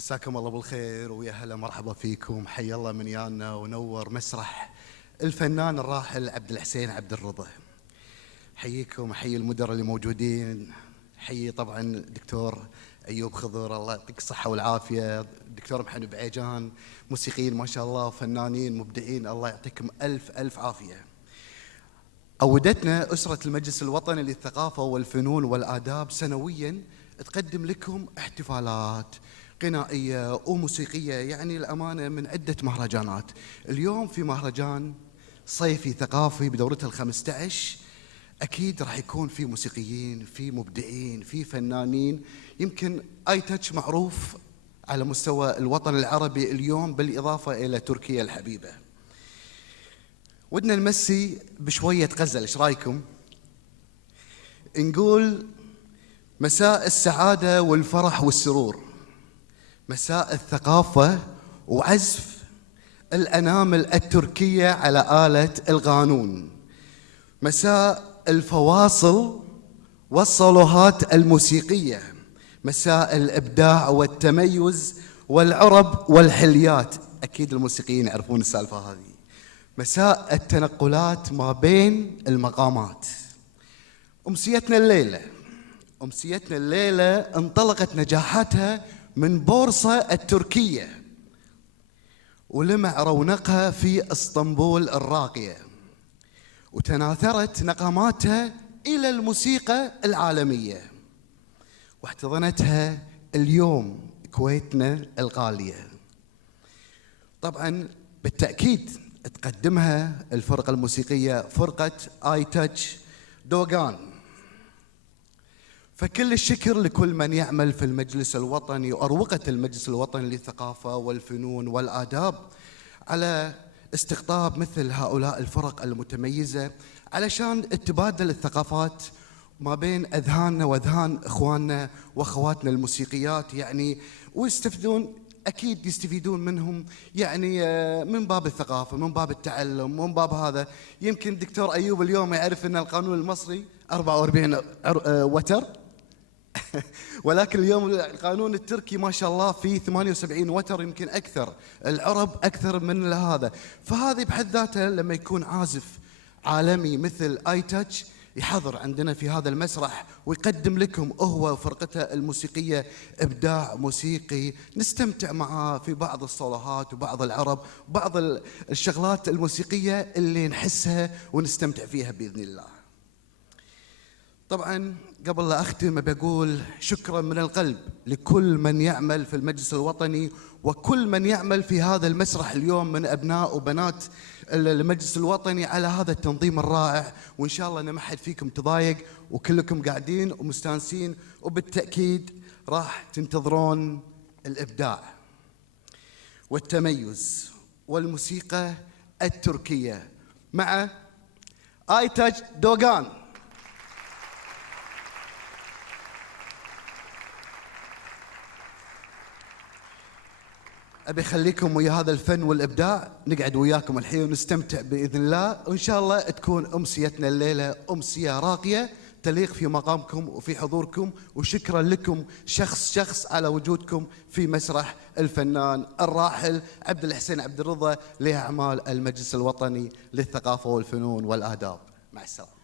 مساكم الله بالخير ويا هلا مرحبا فيكم. حي الله من يانا ونور مسرح الفنان الراحل عبد الحسين عبد الرضا. حييكم، حي المدراء اللي موجودين، حيي طبعا دكتور ايوب خضر الله يعطيك الصحه والعافيه، دكتور محمد بعيجان، موسيقيين ما شاء الله، فنانين مبدعين، الله يعطيكم الف الف عافيه. أودتنا أسرة المجلس الوطني للثقافة والفنون والآداب سنوياً تقدم لكم احتفالات غنائية وموسيقية، يعني الأمانة من عدة مهرجانات. اليوم في مهرجان صيفي ثقافي بدورته ال15، أكيد راح يكون في موسيقيين، في مبدعين، في فنانين. يمكن آي تاتش معروف على مستوى الوطن العربي اليوم، بالإضافة إلى تركيا الحبيبة. ودنا نمسي بشوية غزل، ايش رايكم؟ نقول مساء السعادة والفرح والسرور، مساء الثقافة وعزف الأنامل التركية على آلة القانون، مساء الفواصل والصولوهات الموسيقية، مساء الإبداع والتميز والعرب والحليات. أكيد الموسيقيين يعرفون السالفة هذه. مساء التنقلات ما بين المقامات. أمسيتنا الليلة انطلقت نجاحاتها من بورصة التركية، ولمع رونقها في اسطنبول الراقية، وتناثرت نغماتها إلى الموسيقى العالمية، واحتضنتها اليوم كويتنا الغالية. طبعا بالتأكيد تقدمها الفرقة الموسيقية فرقة آي تاتش دوغان. فكل الشكر لكل من يعمل في المجلس الوطني وأروقة المجلس الوطني للثقافة والفنون والآداب على استقطاب مثل هؤلاء الفرق المتميزة، علشان تتبادل الثقافات ما بين أذهاننا وأذهان إخواننا وأخواتنا الموسيقيات، يعني ويستفيدون، أكيد يستفيدون منهم، يعني من باب الثقافة، من باب التعلم، من باب هذا. يمكن دكتور أيوب اليوم يعرف أن القانون المصري 44 وتر ولكن اليوم القانون التركي ما شاء الله فيه 78 وتر، يمكن أكثر، العرب أكثر من هذا. فهذه بحد ذاتها لما يكون عازف عالمي مثل آي تاتش يحضر عندنا في هذا المسرح ويقدم لكم هو وفرقته الموسيقية إبداع موسيقي نستمتع معاه في بعض الصولوهات وبعض العرب، بعض الشغلات الموسيقية اللي نحسها ونستمتع فيها بإذن الله. طبعا قبل لا أختم بقول شكرا من القلب لكل من يعمل في المجلس الوطني وكل من يعمل في هذا المسرح اليوم من أبناء وبنات المجلس الوطني على هذا التنظيم الرائع. وإن شاء الله أن ما حد فيكم تضايق وكلكم قاعدين ومستانسين، وبالتأكيد راح تنتظرون الإبداع والتميز والموسيقى التركية مع آي تاتش دوغان. أبي أخليكم ويا هذا الفن والإبداع، نقعد وياكم الحين ونستمتع بإذن الله، وإن شاء الله تكون أمسيتنا الليلة أمسية راقية تليق في مقامكم وفي حضوركم. وشكرا لكم شخص على وجودكم في مسرح الفنان الراحل عبد الحسين عبد الرضا لأعمال المجلس الوطني للثقافة والفنون والآداب. مع السلامة.